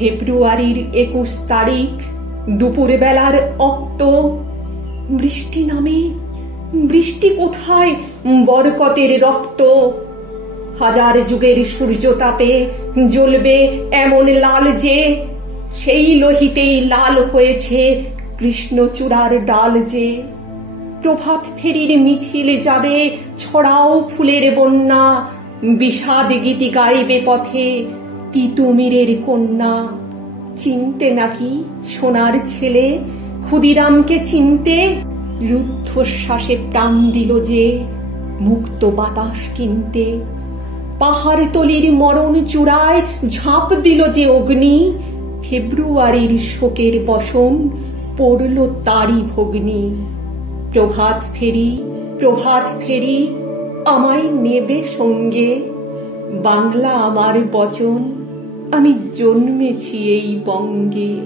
ফেব্রুয়ারির 21 তারিখ দুপুর বেলার অক্ত। বৃষ্টি নামে, বৃষ্টি কোথায়? বরকতের রক্ত। হাজার যুগের সূর্যতাপে জ্বলবে এমন লাল যে, সেই লোহিতেই লাল হয়েছে কৃষ্ণচূড়ার ডাল যে। প্রভাত ফেরির মিছিল যাবে, ছড়াও ফুলের বন্যা, বিষাদ গীতি গাইবে পথে তিতুমিরের কন্যা। চিনতে নাকি সোনার ছেলে ক্ষুদিরামকে চিনতে? রুদ্ধশ্বাসে প্রাণ দিল যে মুক্ত বাতাস কিনতে। পাহাড়তলির মরণ চূড়ায় ঝাঁপ দিল যে অগ্নি, ফেব্রুয়ারির শোকের বসন পড়ল তারই ভগ্নি। প্রভাত ফেরি, প্রভাত ফেরি, আমায় নেবে সঙ্গে, বাংলা আমার বচন, আমি জন্মেছি এই বঙ্গে।